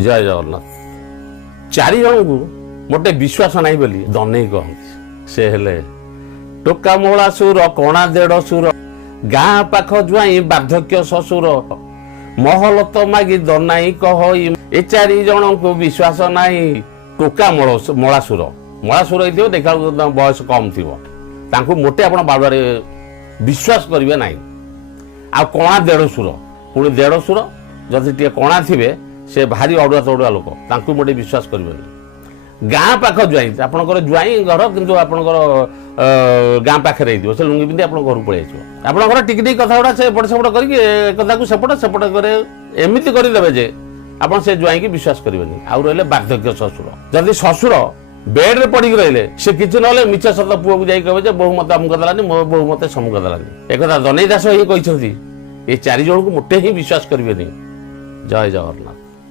जय जगन्नाथ। चारि जन को मोटे विश्वास नहीं बोली दनै कहती से हेले टोका मोला सुर कणा देड़ सुर गाँ पाख जुआई बार्धक्य ससुर महल तो मागी दनाई कह ए चारि जन को विश्वास नहीं टोका मलासुर मलासुर हो देखा बयस कम थी मोटे आप बाड़े विश्वास करेंगे ना आ कणा देड़ सुर पुणी देड़ सुर जदि टे कणा थे से भारी अड़ुआ तड़ुआ लोक तांकु मोटे विश्वास करेंगे गाँ पाख जुआई आपंकर जुआई घर किंतु आपंकर गाँ पाखे से लुंगी पिंधि आप घर पलि आपंकर टिक टिक कथा गुड़ा से एपट सेपट करके सेपट सेपट एमती करदे जे आप से जुआई की विश्वास करेंगे आउ रही बार्धक्य ससुर जदि ससुर बेड रे पड़ी रही से किसी ना मिछ सत पुआ को जाए बहु मत अमुक देलानी मो बहु मत समुक देलानी एक दनै दास ही कहते ये चारि जन को मोटे ही विश्वास करेंगे। जय जगन्नाथ।